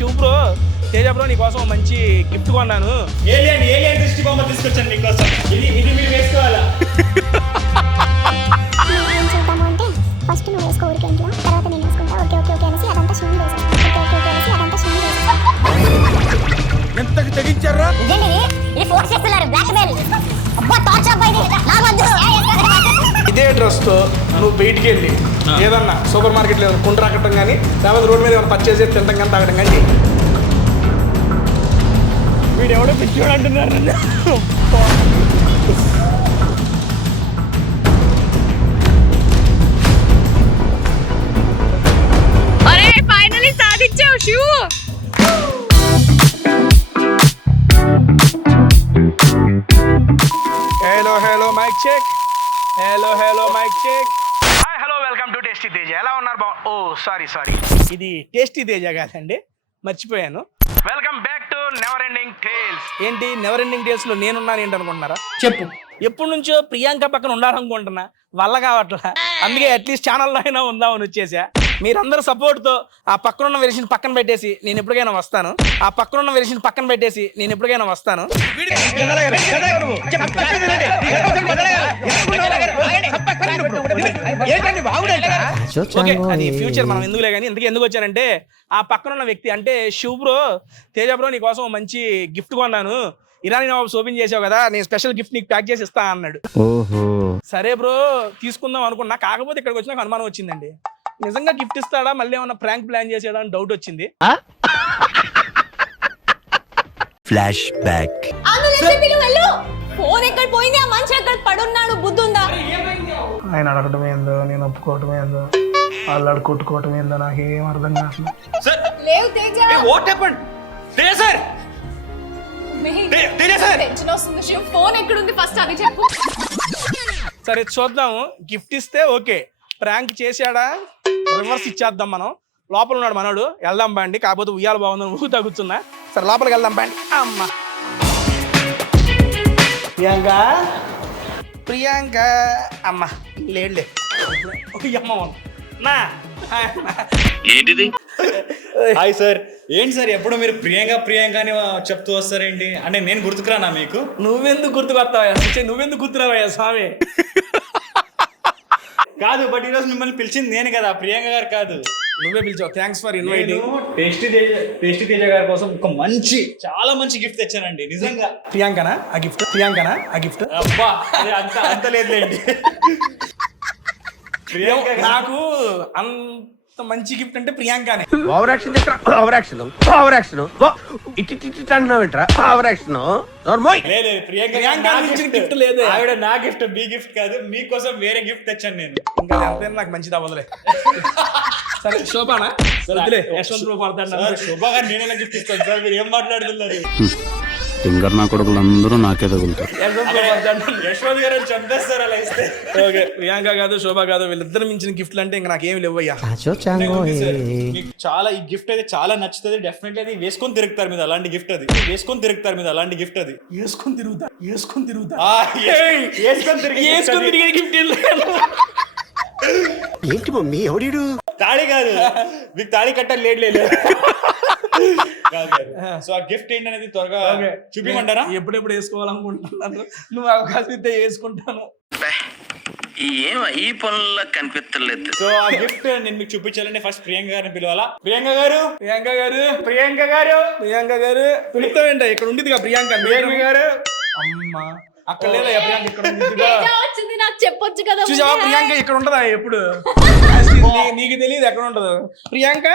Shiv bro, Teja bro నీకోసం మంచి gift కొన్నాను. ఏలియన్ దృష్టి బొమ్మ తీసుకొచ్చాను మీకోసం. ఇది మీరు వేసుకోవాలా? ఏం చేద్దాము అంటే ఫస్ట్ నువ్వు వేసుకో ఊరికే ఇంట్లో, తర్వాత నేను వేసుకుంటా. ఓకే ఓకే ఓకే అనేసి అదంతా శివుని వేసాను. ఓకే ఓకే ఓకే అనేసి అదంతా శివుని వేసాను. ఎంతకి తెగించారా? ఇది ఫోర్స్ చేస్తున్నారు, బ్లాక్ మెయిల్. అబ్బా టార్చర్ అబ్బాయి లాగొద్దు. ఇదే డ్రెస్తో నువ్వు బయటికి వెళ్ళి ఏదన్నా సూపర్ మార్కెట్లో ఏదైనా కుండ రాకటం కానీ, లేకపోతే రోడ్ మీద ఏమైనా పర్చేస్ చేసి తింటాం కానీ తాగడం కానీ. వీడు ఎవడో పిచ్చోడు అంటున్నారు. అరే ఫైనల్లీ సాధించావు Shivu. Hello mic check. Hello mic check. Hi hello, welcome to tasty Teja. ఎలా ఉన్నారు? ఓ సారీ ఇది టేస్టీ తేజ కాదండి, మర్చిపోయాను. Welcome back to never ending tales. ఏంటి నెవర్ ఎండింగ్ టేల్స్ లో నేనున్నాను ఏంటి అనుకుంటున్నారా? చెప్పు. ఎప్పటి నుంచో ప్రియాంక పక్కన ఉండాలనుకుంటున్నా, వల్ల కావట్లా. అందుకే అట్లీస్ట్ ఛానల్లో అయినా ఉందామని వచ్చేసా. మీరందరూ సపోర్ట్తో ఆ పక్కనున్న వెర్షన్ పక్కన పెట్టేసి నేను ఎప్పటికైనా వస్తాను. ఓకే, అది ఫ్యూచర్, మనం ఎందుకులే కానీ. ఎందుకు వచ్చానంటే ఆ పక్కనున్న వ్యక్తి అంటే శివ్ బ్రో, తేజ బ్రో నీకోసం మంచి గిఫ్ట్ కొన్నాను. ఇరానీ నవాబ్స్ ఓపెన్ చేసావు కదా, నేను స్పెషల్ గిఫ్ట్ నీకు ప్యాక్ చేసి ఇస్తా అన్నాడు. సరే బ్రో తీసుకుందాం అనుకున్నా, కాకపోతే ఇక్కడికి వచ్చి నాకు అనుమానం వచ్చిందండి. నిజంగా గిఫ్ట్ ఇస్తాడా, మళ్ళీ ఏమన్నా ప్రాంక్ ప్లాన్ చేసాడా అని డౌట్ వచ్చింది. Flash back. ఫోన్ ఎక్కడ పోయింది? ఆ మనిషి ఎక్కడ పడున్నాడు? బుద్ధుందా? ఆయన అడగడం ఏందో, నేను ఒప్పుకోవటం ఏందో, వాళ్ళు కొట్టుకోవటం ఏందో నాకేం అర్థం కాదు. లేవు Teja. What happened? Teja sir, Teja sir, tension వస్తుంది శివ్. ఫోన్ ఎక్కడుంది ఫస్ట్ అది చెప్పు. సరే చూద్దాము. గిఫ్ట్ ఇస్తే ఓకే, ప్రాంక్ చేశాడా రివర్స్ ఇచ్చేద్దాం. మనం లోపల ఉన్నాడు మనోడు, వెళ్దాం బండి. కాకపోతే ఉయ్యాల బాగుందని ఊహు తగ్గుతున్నా. సరే లోపలికి వెళ్దాం బండి. అమ్మ ప్రియాంక అమ్మ లేడులే అమ్మ నా. ఏంటిది? Hi sir. ఏంటి సార్ ఎప్పుడు మీరు ప్రియాంక అని చెప్తూ వస్తారేంటి? అంటే నేను గుర్తుకురానా మీకు? నువ్వెందుకు గుర్తుకొస్తావా? నువ్వెందుకు గుర్తురావయ్యా స్వామి? కాదు, బట్ ఈరోజు మిమ్మల్ని పిలిచింది నేను కదా, ప్రియాంక గారు కాదు. నువ్వే పిలిచావు. Thanks for inviting. Tasty Teja గారి కోసం ఒక చాలా మంచి గిఫ్ట్ తెచ్చానండి. నిజంగా ప్రియాంకనా ఆ గిఫ్ట్? అబ్బా అది అంత లేదులేండి. నాకు అంత మంచి గిఫ్ట్ అంటే ప్రియాంకనే. ఓవర్ యాక్షన్ అంటున్నావేంట్రా? ఓవర్ యాక్షన్ లేదు, ప్రియాంక గిఫ్ట్ లేదు. ఆవిడ నా గిఫ్ట్, మీ గిఫ్ట్ కాదు. మీకోసం వేరే గిఫ్ట్ తెచ్చాను నేను. ఇంకా ఎంతైనా నాకు మంచిది అవ్వదులే. సరే శోభానా? శోభా గారు నేను ఎలా గిఫ్ట్ ఇస్తాను సార్? మీరు ఏం మాట్లాడుతున్నారు? టింగర్ నా కొడుకులందరూ నాకే తగులుతారు. యశ్వంత్ గారు చంపేస్తారు అలా ఇస్తే. ఓకే, ప్రియాంక కాదు శోభా కాదు, వీళ్ళిద్దరు మించిన గిఫ్ట్లు అంటే ఇంకా నాకేమి లేవయ్యా. మీకు చాలా ఈ గిఫ్ట్ అయితే చాలా నచ్చుతుంది. డెఫినెట్లీ అది వేసుకొని తిరుగుతారు మీద అలాంటి గిఫ్ట్ అది. వేసుకొని తిరిగే గిఫ్ట్. ఏంటి మమ్మీ ఎవడీడు? తాళి కాదు, మీకు తాళి కట్టాలి. లేదు. సో ఆ గిఫ్ట్ ఏంటనేది త్వరగా చూపిమంటారా? ఎప్పుడెప్పుడు వేసుకోవాలనుకుంటున్నాను. నువ్వు అవకాశం ఇస్తే వేసుకుంటాను. ఈ పనుల్లో కనిపించలేదు. సో ఆ గిఫ్ట్ నేను మీకు చూపించాలంటే ఫస్ట్ ప్రియాంక గారిని పిలవాలా? ప్రియాంక గారు పిలుస్తావేంట? ఇక్కడ ఉండేది ప్రియాంక గారు. అమ్మా అక్కడ లేదా ప్రియాంక? ఇక్కడ వచ్చింది, నాకు చెప్పొచ్చు కదా. చూసావా ప్రియాంక ఇక్కడ ఉంటదా ఎప్పుడు? నీకు తెలియదు ఎక్కడ ఉంటదో ప్రియాంక.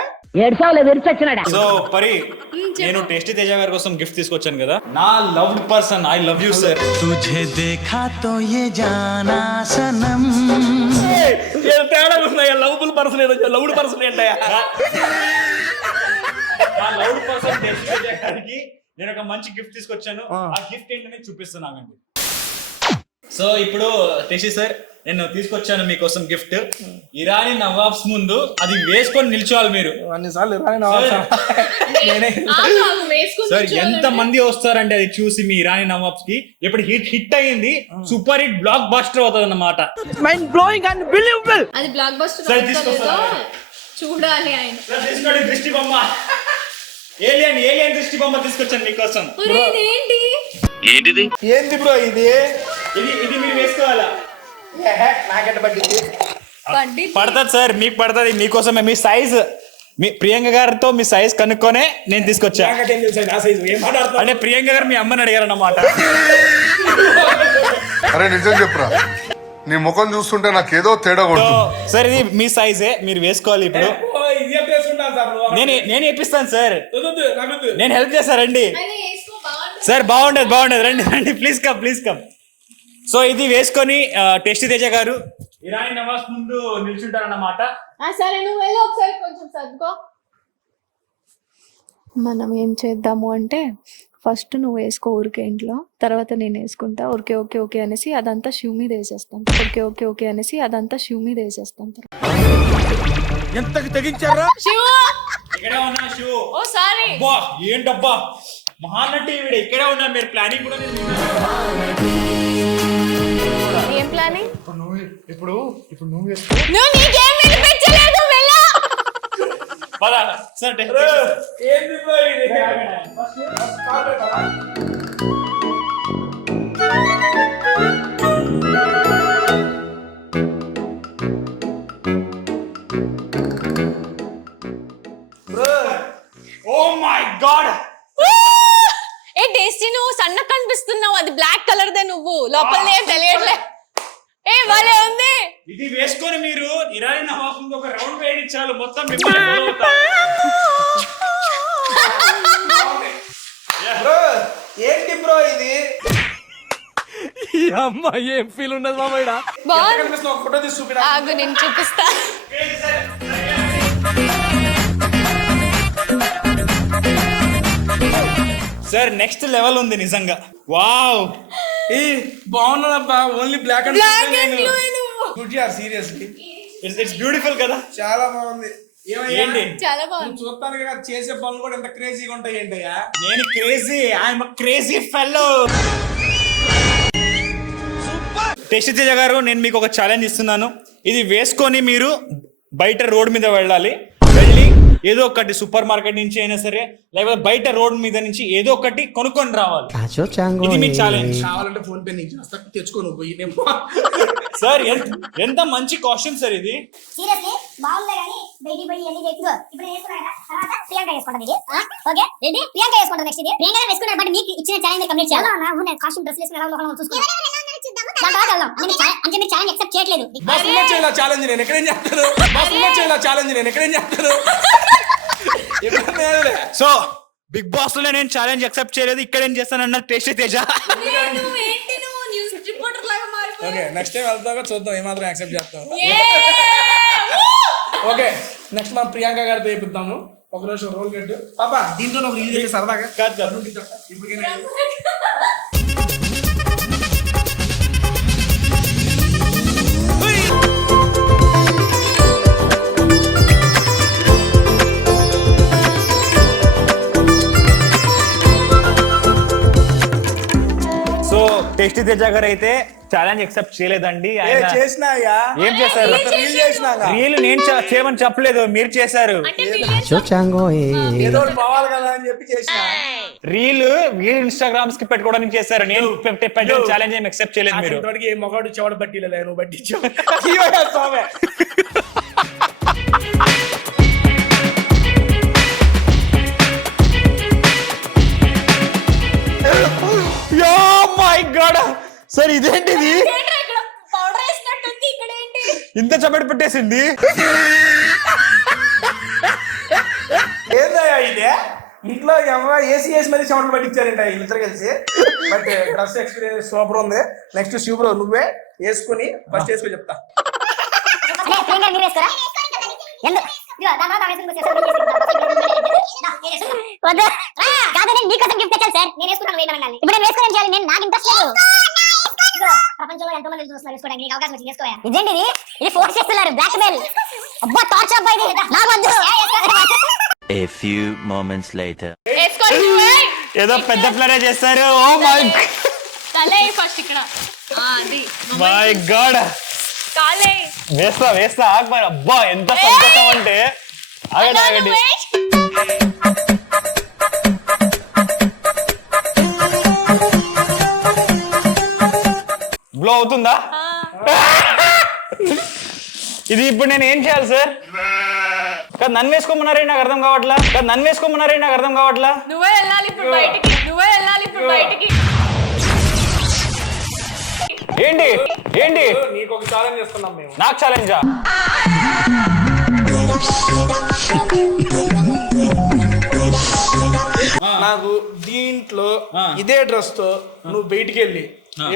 సో పరి, నేను టేస్టీ తేజ గారి కోసం గిఫ్ట్ తీసుకొచ్చాను కదా. నా loved person, I love you sir. तुझे देखा तो ये जाना सनम. తేడా ఉన్నాయా? లవ్డ్ పర్సన్ ఏంటయ్యా? నా లవ్డ్ పర్సన్ టేస్టీ తేజ గారికి నేను ఒక మంచి గిఫ్ట్ తీసుకొచ్చాను. ఆ గిఫ్ట్ ఏంటనే చూపిస్తున్నానండి. సో ఇప్పుడు టేస్టీ సార్, నేను తీసుకొచ్చాను మీకోసం గిఫ్ట్. ఇరానీ నవాబ్స్ ముందు అది వేసుకొని నిల్చోవాలి మీరు. అన్నిసార్లు సార్ ఎంత మంది వస్తారంటే అది చూసి మీ ఇరానీ నవాబ్స్ కి. ఇప్పుడు హిట్ అయ్యింది, సూపర్ హిట్, బ్లాక్ బస్టర్ అవుతుంది అన్నమాట. Mind blowing and believable. అది బ్లాక్ బస్టర్ సరే తీసుకొస్తాను. చూడాలి ఆయన. తీసుకోండి దృష్టి బొమ్మ. ఏలియన్ దృష్టి బొమ్మ తీసుకొచ్చాను మీకోసం. ఒరే, ఇదేంటి? ఏంటిది? ఏంది బ్రో ఇది? ఇది మీరు వేసుకోవాలా? నాకెట్ట పట్టింది? పడుతుంది సార్, మీకు పడుతుంది. మీకోసమే మీ సైజ్, మీ ప్రియాంక గారితో మీ సైజ్ కనుక్కొనే నేను తీసుకొచ్చా. నాకేం తెలుసు నా సైజు? ఏం మాట్లాడుతున్నా? అంటే ప్రియాంక గారు మీ అమ్మని అడిగారు అన్నమాట. అరే నిజం చెప్పురా, నీ ముఖం చూస్తుంటే నాకేదో తేడా కొడుతుంది. సార్ ఇది మీ సైజే, మీరు వేసుకోవాలి. ఇప్పుడు ఇది ఏం చేసుకుంటాను సార్ నువ్వు? నేను చెప్పిస్తాను సార్, వద్దు, నాకొద్దు. నేను హెల్ప్ చేస్తారండి. అది వేసుకో, బాగుంటుంది. సార్ బాగుండదు, రండి ప్లీజ్ కమ్. సో ఇది వేసుకొని టేస్టీ తేజ గారు ఇరానీ నవాజ్ ముందు నిల్చుంటారన్నమాట. సరే, నువ్వు వెళ్ళి ఒకసారి కొంచెం సర్దుకో. మనం ఏం చేద్దాము అంటే ఫస్ట్ నువ్వు వేసుకో ఊరికే ఇంట్లో, తర్వాత నేను వేసుకుంటా. ఓకే అనేసి అదంతా షూ మీద వేసేస్తాం. ఓకే అనేసి అదంతా షూ మీద వేసేస్తాం. ఎంతకి తెగించారా? శివు, ఇక్కడే ఉన్నా షూ. ఓ సారీ. అబ్బా ఏంటబ్బా మహానటి వీడు ఇక్కడే ఉన్నా. మీరు ప్లానింగ్ కూడా నేను విన్నాను. ఏం ప్లానింగ్? ఇప్పుడు నువ్వు వేసుకో. నువ్వు నీకేం వినిపించలేదు, వెళ్ళు. పద సార్ ఏంది బ్రో ఇది? Oh my god. ఏ టేస్టీ, నువ్వు సన్న కనిపిస్తున్నావు. అది బ్లాక్ కలర్ దే, నువ్వు లోపల ఏం తెలియట్లే. ఏ భలే ఉంది. ఇది వేసుకొని మీరు ఇరానీ నవాజ్ ముందు ఒక రౌండ్ వేయండి చాలు, మొత్తం మిమ్మల్ని follow అవుతా. బ్రో ఏంటి బ్రో ఇది? ఈ అమ్మ ఏం ఫీల్ ఉన్నది మామయ్య? బాగుంది. కనిపిస్తున్న ఒక ఫోటో తీసి చూపిరా. ఆగు, నేను చూపిస్తా. సార్ నెక్స్ట్ లెవెల్ ఉంది నిజంగా. వావ్, ఏ బాగున్నదబ్బా. Only black and Black and blue ఏ నువ్వు. గుడ్ యార్, సీరియస్లీ ఇట్స్ బ్యూటిఫుల్ కదా. చాలా బాగుంది. ఏమయ్యా? ఏంటి చాలా బాగుంది. నువ్వు చూస్తాను కదా, చేసే పనులు కూడా ఎంత క్రేజీగా ఉంటాయి ఏంటయ్యా? నేను crazy, I'm crazy fellow. Tasty Teja గారు, నేను మీకు ఒక ఛాలెంజ్ ఇస్తున్నాను. ఇది వేసుకొని మీరు బయట రోడ్ మీద వెళ్ళాలి. వెళ్ళి ఏదో ఒకటి సూపర్ మార్కెట్ నుంచి అయినా సరే, లేకపోతే బయట రోడ్ మీద నుంచి ఏదో ఒకటి కొనుక్కొని రావాలి. ఇది మీ ఛాలెంజ్. కావాలంటే ఫోన్ పే నుంచి వస్తా, తెచ్చుకో నువ్వు పోయి. నేను సార్ ఎంత మంచి కాస్ట్యూమ్ సార్ ఇది. సీరియస్లీ బాగుంది కానీ బయటికి పోయి ఎన్ని చేస్తుందో ఇప్పుడు వేసుకున్నా కదా, తర్వాత ప్రియాంక వేసుకుంటుంది ఇది. ఓకే ఏంటి ప్రియాంక వేసుకుంటుంది నెక్స్ట్ ఇది. ప్రియాంక వేసుకున్నారు బట్ మీకు ఇచ్చిన ఛాలెంజ్ కంప్లీట్ చేయాలి. నేను కాస్ట్యూమ్ డ్రెస్ వేసుకుని ఎలా చూసుకుంటాను. అంటే మీరు ఛాలెంజ్ యాక్సెప్ట్ చేయట్లేదు. ఛాలెంజ్ నేను ఎక్కడేం చేస్తాను? ఛాలెంజ్ నేను ఎక్కడేం చేస్తాను? సో బిగ్ బాస్ లో నేను ఛాలెంజ్ యాక్సెప్ట్ చేయలేదు, ఇక్కడ ఏం చేస్తానన్న టేస్టీ తేజ. నువ్వేంటి, నువ్వు న్యూస్ రిపోర్టర్ లాగా మారిపోయావు. ఓకే నెక్స్ట్ టైం వెళ్తాగా చూద్దాం ఏమాత్రం యాక్సెప్ట్ చేస్తాం. ఓకే నెక్స్ట్ మనం ప్రియాంక గారితో వేపిద్దాము. ఒక రోజు రోల్ కట్టు పాపా. దీంట్లో ఒక రీల్ చేసి సరదాగా కాదు. ఇప్పటికైనా సో టేస్టీ తేజ గారు అయితే ఛాలెంజ్ యాక్సెప్ట్ చేయలేదండి. చేసినాయా? ఏం చేశారు? రీల్ చేసినాగా. రీల్ నేను చేయమని చెప్పలేదు, మీరు చేశారు. ఏదో ఒకటి పోవాలి కదా అని చెప్పి చేసిన. రీల్ ఇన్స్టాగ్రామ్స్ కి పెట్టుకోవడానికి చేశారు. నేను పెట్టిన ఛాలెంజ్ ఏం యాక్సెప్ట్ చేయలేదు మీరు. ఇప్పటికి మొగాడు చెవడ పట్టిలే, నువ్వు పట్టించావు. మై గాడ్ సార్, ఇదేంటిది? పౌడర్ వేసినట్టుంది. ఇక్కడ ఏంటి ఇంత చప్పటి పెట్టేసింది? ఏందయ్యా ఇదే? ఇంట్లో ఏసీ వేసి మళ్ళీ చెమటలు పట్టించారంట వీళ్ళిద్దరు కలిసి. బట్ డ్రెస్ ఎక్స్పీరియన్స్ సూపర్ ఉంది. నెక్స్ట్ శివబ్రో నువ్వే వేసుకుని ఫస్ట్ వేసుకుని చెప్తా. ప్రపంచంలో ఎంతో మంది చూస్తున్నారు వేసుకోవడానికి, నీకు అవకాశం వచ్చి వేసుకోయా. ఇదేంటి ఇది ఫోర్స్ చేస్తున్నారు, బ్లాక్ మెయిల్. అబ్బా టార్చర్ అబ్బాయి ఇది, నాకు వద్దు. A few moments later. వేసుకోండి నువ్వే. ఏదో పెద్ద ప్లానే చేస్తారు. ఓ మై తలే ఫస్ట్ ఇక్కడ. అది మై గాడ్. కాలే వేస్తా ఆగమని. అబ్బా ఎంత సంతోషం అంటే. ఆగండి. బ్లో అవుతుందా? ఇది ఇప్పుడు నేను ఏం చేయాలి సార్? కాదు నన్ను వేసుకోమన్నారే నాకు అర్థం కావట్లా. నువ్వే వెళ్ళాలి ఇప్పుడు బయటికి. ఏంటి నీకు ఒక ఛాలెంజ్ చేస్తున్నాం మేము. నాకు ఛాలెంజా? నాకు దీంట్లో ఇదే డ్రెస్ తో నువ్వు బయటికి వెళ్ళి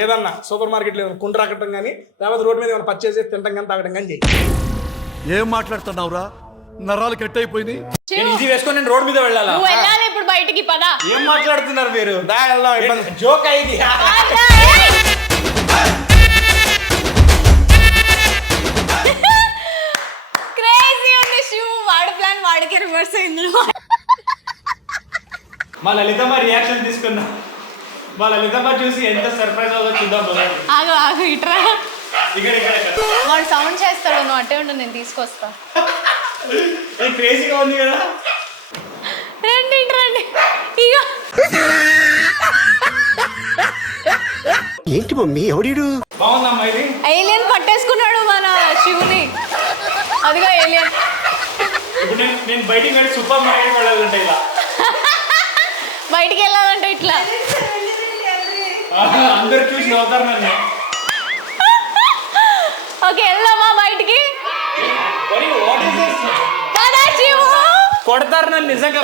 ఏదన్నా సూపర్ మార్కెట్ లో కుండ్రా కట్టడం కానీ లేకపోతే రోడ్డు మీద పర్చేస్ చేసి తింటాం కానీ తాగడం కానీ చెయ్యి. ఏం మాట్లాడుతున్నావురా? నరాలు కట్ అయిపోయింది. నేను ఇది వేసుకొని నేను రోడ్ మీద వెళ్ళాలా? నువ్వు వెళ్ళాలి ఇప్పుడు బయటికి పద. ఏం మాట్లాడుతున్నారు మీరు? దా వెళ్దాం. జోక్ అయ్యింది. క్రేజీ ఉంది షూ. వాడి ప్లాన్ వాడికి రివర్స్ అయింది. మా లలితమ్మ రియాక్షన్ తీసుకున్నా. మా లలితమ్మ చూసి ఎంత సర్ప్రైజ్ అవుతుందో చూద్దాం. ఆగు ఇట్రా. ఇక్కడ వాడు సౌండ్ చేస్తాడు, నువ్వు అట్టే ఉండు, నేను తీసుకొస్తా. క్రేజీగా ఉంది కదా. రండి ఇక ఏంటి మమ్మీ ఎవడీడు? బాగుందమ్మా ఇది. ఏలియన్ పట్టేసుకున్నాడు మన శివుని. అదిగో ఏలియన్. ఇప్పుడు నేను బయటికి వెళ్ళి సూపర్ మార్కెట్ వెళ్ళాలంటే ఇలా బయటికి వెళ్ళాలంటే ఇట్లా అందరు చూసి నవ్వుతారు నన్ను. ఓకే వెళ్దామా బయటికి? పదా శివు. కొడతారు నన్ను నిజంగా.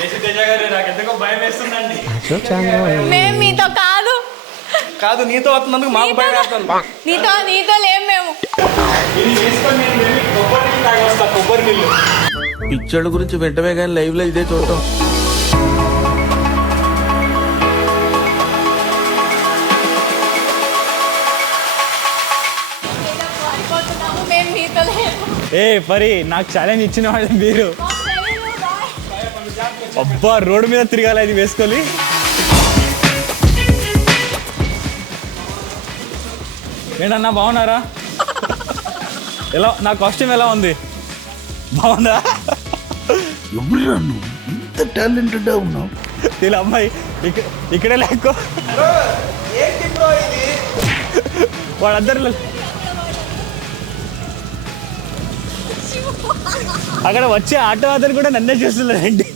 తేజ గారు నాకు ఎందుకో భయం వేస్తుందండి. మేము మీతో కాదు నీతో అవుతున్నందుకు మాకు భయం వేస్తుంది. నీతో లేం మేము. ఇది వేసుకొని నేను వెళ్ళి కొబ్బరి నీళ్ళు తాగి వస్తా. కొబ్బరి నీళ్ళు. పిచ్చోళ్ళ గురించి వెంటనే కానీ లైవ్ లో ఇదే చూడటం. మేము మీతో లేము. ఏ పరి నాకు ఛాలెంజ్ ఇచ్చిన వాళ్ళు మీరు. అబ్బా రోడ్డు మీద తిరగాలి ఇది వేసుకొని. ఏంటన్నా బాగున్నారా? ఎలా నా కాస్ట్యూమ్ ఎలా ఉంది? బాగుందా? ఇంత టాలెంటెడ్ ఉన్నావు. ఇలా అమ్మాయి ఇక్కడే లేకో. వాళ్ళందరూ అక్కడ వచ్చే ఆటో అతను కూడా నన్నే చూస్తున్నారండి.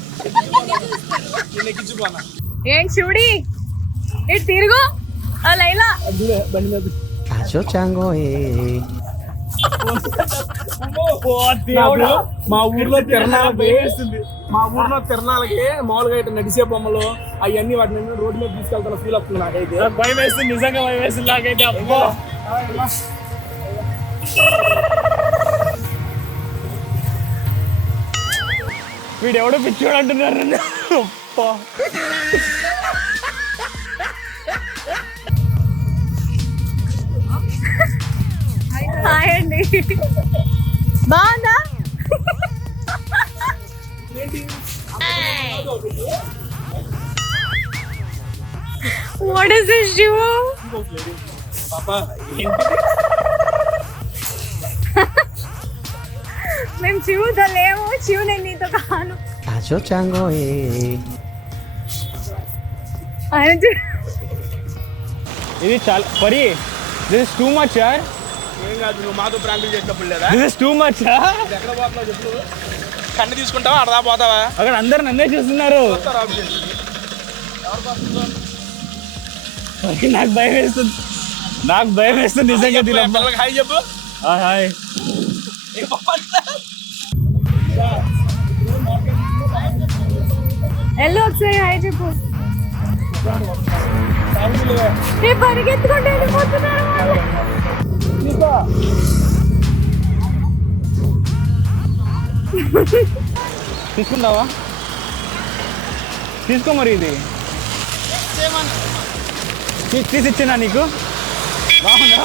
ఏంటి చూడి ఇటు తిరుగు. లైలా మా ఊర్లో తిరణాలకి మామూలుగా ఇట్లా నడిచే బొమ్మలు అవన్నీ వాటిని రోడ్డు మీద తీసుకెళ్తాను ఫీల్ అవుతుంది నాకైతే. భయం వేస్తుంది, నిజంగా భయం వేస్తుంది నాకైతే. అబ్బో వీడెవడో పిచ్చోడు అంటున్నారు నన్ను. అబ్బా హాయ్ అండి. బాగుందా? What is this, Shivu? మేము శివుతో లేము. శివు నేను నీతో కాను. ఇది చాలా పరి. దిస్ ఇస్ టూ మచ్ యార్. ఏం కాదు నువ్వు మాతో ప్రాంకులు చేసినప్పుడు లేదా? This is too much. ఎక్కడ పోతున్నావు చెప్పు. కన్ను తీసుకుంటావా అడదా పోతావా? అక్కడ అందరు నన్నే చూస్తున్నారు. నాకు భయం వేస్తుంది నిజంగా. పిల్లలకి హాయ్ చెప్పు. హాయ్. ఎల్లో ఒకసారి హాయ్ చెప్పు. పరిగెత్తుకుంటే వెళ్ళిపోతున్నారు వాళ్ళు. తీసుకుంటావా? తీసుకో మరి. ఇది తీసి ఇచ్చినా నీకు. బాగుందా?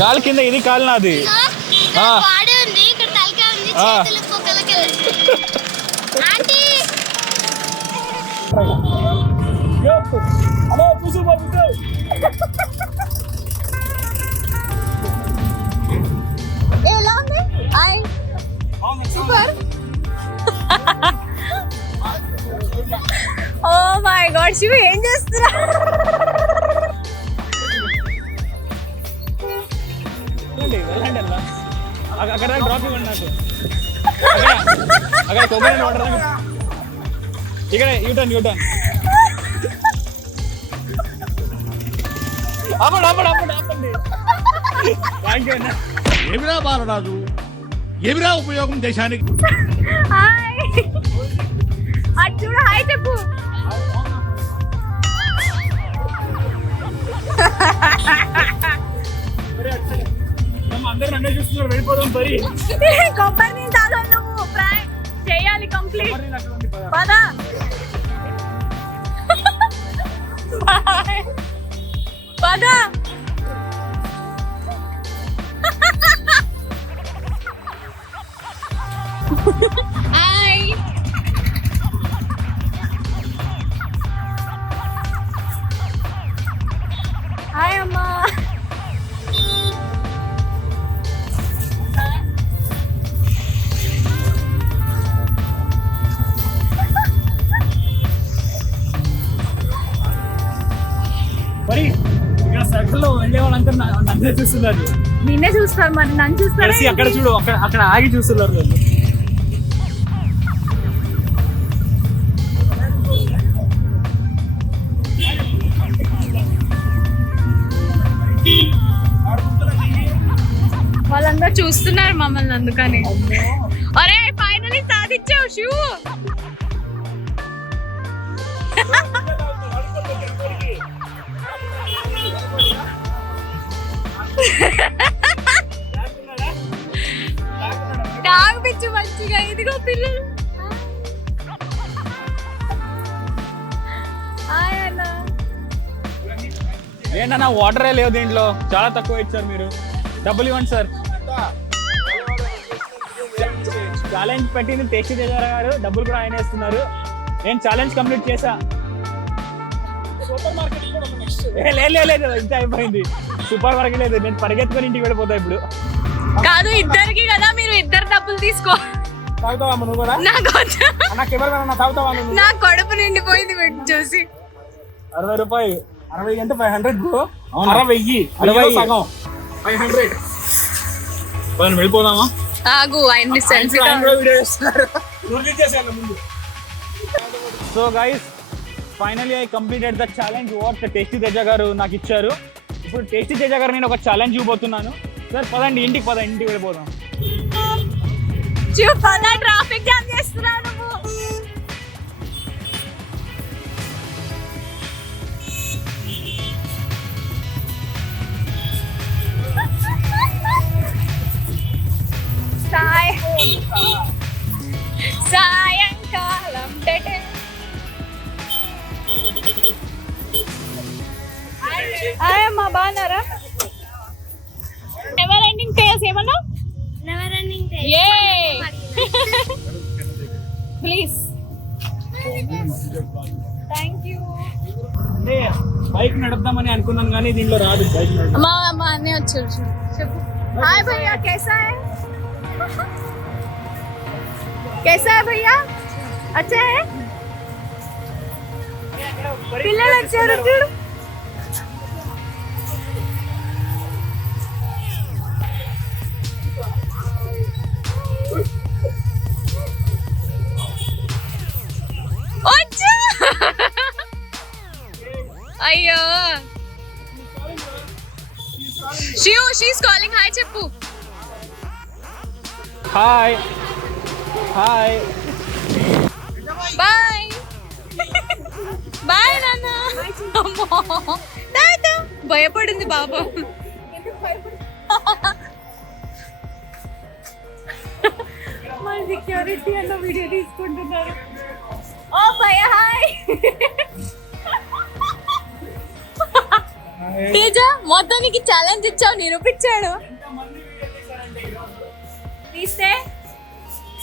కాలు కింద ఇది కాలు నాది. ఎలా ఉంది? Hi super. గాడ్ శివ ఏం చేస్తున్నా? వెళ్ళండి అలా అక్కడ డ్రాప్ ఇవ్వండి నాకు. అక్కడ కొబ్బరి వాటర్ ఇక్కడ యూటర్న్ ఆపండి. థ్యాంక్ యూ అన్న. ఏమిరా బాలరాజు, ఏమిరా ఉపయోగం దేశానికి? హాయ్ అటు చూడు, హాయ్ చెప్పు. అందరూ నన్నే చూస్తున్నారు, వెళ్ళిపోదాం పరి. కొబ్బరి నీళ్ళు తాగాలి, నువ్వు ప్రాంక్ చేయాలి కంప్లీట్. పద పద. హాయ్ హాయ్ అమ్మా. మరి ఇక్కడ సర్కిల్ లో వెళ్ళే వాళ్ళంతా నన్నే చూస్తున్నారు. నిన్నే చూస్తారు, మరి నన్ను చూస్తారు. అక్కడ చూడు, అక్కడ ఆగి చూస్తున్నారు వాళ్ళు. వాళ్ళందరూ చూస్తున్నారు మమ్మల్ని, అందుకని. అరే ఫైనలీ సాధించావు శివు. తాగిపించు మంచిగా. ఇదిగో పిల్లలు. ఏంటన్నా వాటరే లేవు దీంట్లో, చాలా తక్కువ ఇచ్చారు మీరు. డబ్బులు ఇవ్వండి సార్. ఛాలెంజ్ పెట్టింది టేస్టీ తేజ గారు, డబ్బులు కూడా ఆయన ఇస్తున్నారు. నేను ఛాలెంజ్ కంప్లీట్ చేశా. లేదు ఇంత అయిపోయింది. సూపర్ మార్కెట్ లేదు, నేను పరిగెత్తుకొని ఇంటికి వెళ్ళిపోతా ఇప్పుడు. కాదు, ఇద్దరికి కదా, మీరు ఇద్దరు డబ్బులు తీసుకో. తాగుతావా నువ్వు కూడా? నా కడుపు నిండిపోయింది పెట్టి చూసి. 60 రూపాయలు. 60 అంటే 500 బ్రో. 60 సగం 500. మనం వెళ్ళిపోదామా? ఆగు, ఆయన్ని sense. So guys, finally I completed the challenge what tasty Teja గారు నాకు ఇచ్చారు. ఇప్పుడు టేస్టీ తేజ గారు నేను ఒక ఛాలెంజ్ ఇవ్వబోతున్నాను. సార్ పదండి, ఇంటికి వెళ్ళిపోదాం. ట్రాఫిక్ జామ్ చేస్తున్నావు నువ్వు. సాయంకాలం అమ్మా బాగున్నారా? నెవర్ ఎండింగ్ టేల్స్ ఏమన్నా? Never ending please. Thank you. అంటే బైక్ నడుపుదామని అనుకున్నాను కానీ దీంట్లో రాదు బైక్. మా అన్నీ వచ్చారు, చెప్పు. హాయ్ భయ్యా, कैसा है? कैसा है भैया? अच्छा है? పిల్లలు వచ్చారు చూడు. అయ్యో శివు, షీస్ కాలింగ్. హాయ్ చెప్పు. హాయ్ బాయ్ బాయ్ నాన్న. భయపడింది బాబా. మా సెక్యూరిటీ అన్న వీడియో తీసుకుంటున్నారు. ఓ భయ హాయ్. తేజ మొత్తానికి ఛాలెంజ్ ఇచ్చావు, నిరూపించాడు. తీస్తే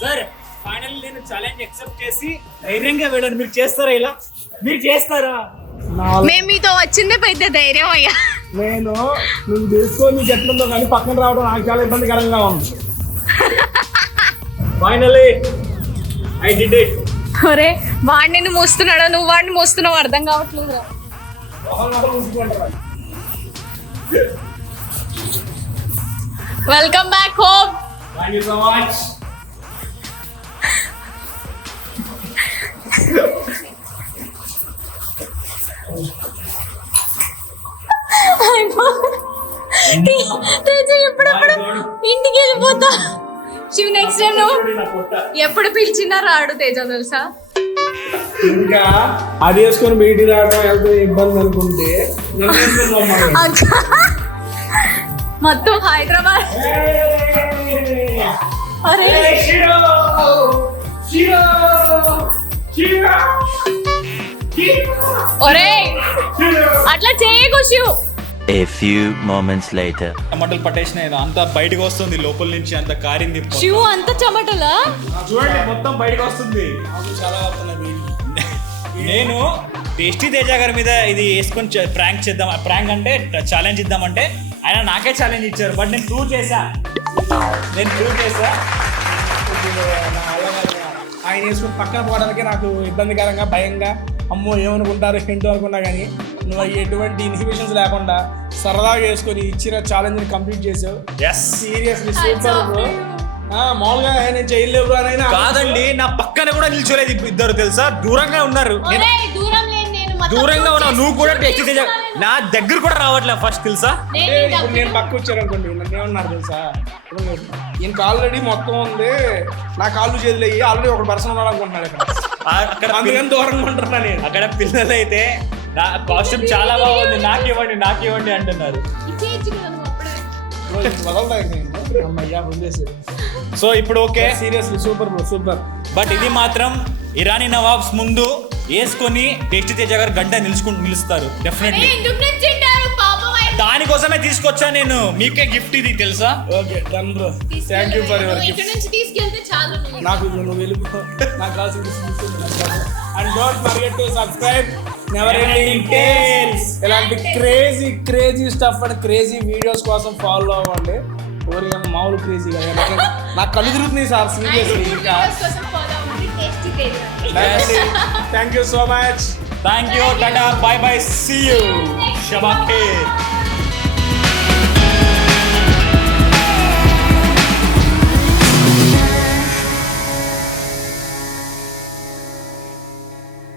సార్ ఫైనల్ నేను ఛాలెంజ్ యాక్సెప్ట్ చేసి ధైర్యంగా వెళ్ళండి. మీరు చేస్తారా ఇలా? మీరు చేస్తారా? మేము మీతో వచ్చిందే పెద్ద ధైర్యం అయ్యా. నేను నువ్వు తెలుసుకో నీకు ఎట్లుందో కానీ పక్కన రావడం నాకు చాలా ఇబ్బందికరంగా ఉంది. Finally I did it. ఒరే వాడిని నిన్ను మోస్తున్నాడా నువ్వు వాడిని మోస్తున్నావు అర్థం కావట్లేదు. Welcome back home. Thank you so much. Teja ఎప్పుడెప్పుడు ఇంటికి వెళ్ళిపోతా. శివ్ నెక్స్ట్ టైం నువ్వు ఎప్పుడు పిలిచినా రాడు తేజ తెలుసా. ఇంకా అది వేసుకొని బయటికి రావడం వెళ్తే ఇబ్బంది అనుకుంటే మొత్తం హైదరాబాద్. అరే ఒరే అట్లా చేయకు Shiv. A few moments later. టమాటాలు పట్టేసినాయి అంతా బయటకు వస్తుంది లోపల నుంచి, అంత కారింది. శివ్ అంత చెమటలా చూడండి మొత్తం బయటకు వస్తుంది. చాలా నేను టేస్టీ తేజ గారి మీద ఇది వేసుకొని ప్రాంక్ చేద్దాం, ప్రాంక్ అంటే ఛాలెంజ్ ఇద్దామంటే ఆయన నాకే ఛాలెంజ్ ఇచ్చారు. బట్ నేను ప్రూవ్ చేశా. ఆయన వేసుకుని పక్కన పోవడానికి నాకు ఇబ్బందికరంగా, భయంగా, అమ్మో ఏమనుకుంటారు ఏంటో అనుకున్నా కానీ నువ్వు ఎటువంటి ఇన్హిబిషన్స్ లేకుండా సరదాగా వేసుకొని ఇచ్చిన ఛాలెంజ్ని కంప్లీట్ చేసావు. Seriously super. మామూలుగా నేను చేయలేవు అని కాదండి, నా పక్కన కూడా నిల్చోలేదు ఇద్దరు తెలుసా, దూరంగా ఉన్నారు. దూరంగా ఉన్నావు నువ్వు కూడా. టేస్టీ తేజ నా దగ్గర కూడా రావట్లేదు ఫస్ట్ తెలుసా. ఇప్పుడు నేను పక్క వచ్చాను అనుకోండి, నన్ను ఏమన్నారు తెలుసా, ఈయనకి ఆల్రెడీ మొత్తం ఉంది, నా కాళ్ళు చేతులు అయ్యి ఆల్రెడీ ఒక పర్సన్ ఉన్నాడు అనుకుంటున్నాడు అక్కడ. అందుకని దూరంగా ఉంటున్నా నేను. అక్కడ పిల్లలు అయితే నా కాస్ట్యూమ్ చాలా బాగుంది, నాకు ఇవ్వండి అంటున్నారు. సో ఇప్పుడు okay, seriously super super. But ఇది మాత్రం ఇరానీ నవాబ్స్ ముందు వేసుకొని టేస్టీ తేజ గారు గంట నిలుస్తారు డెఫినెట్లీ. దానికోసమే తీసుకొచ్చా నేను, మీకే గిఫ్ట్ ఇది తెలుసా. Okay done bro, thank you for your gift. నాకు నువ్వు వెళ్ళిపో, నాకు కావాల్సిన and don't forget to subscribe never ending tales. ఇలాంటి crazy stuff and crazy videos కోసం ఫాలో అవ్వండి. ఊరిగా మామూలు క్రేజీ కదా, నాకు కళ్ళు తిరుగుతున్నాయి సార్ సీరియస్లీ. ఇంకా thank you so much. Thank you, టాటా, బై బై, సీ యూ, షబా ఖైర్.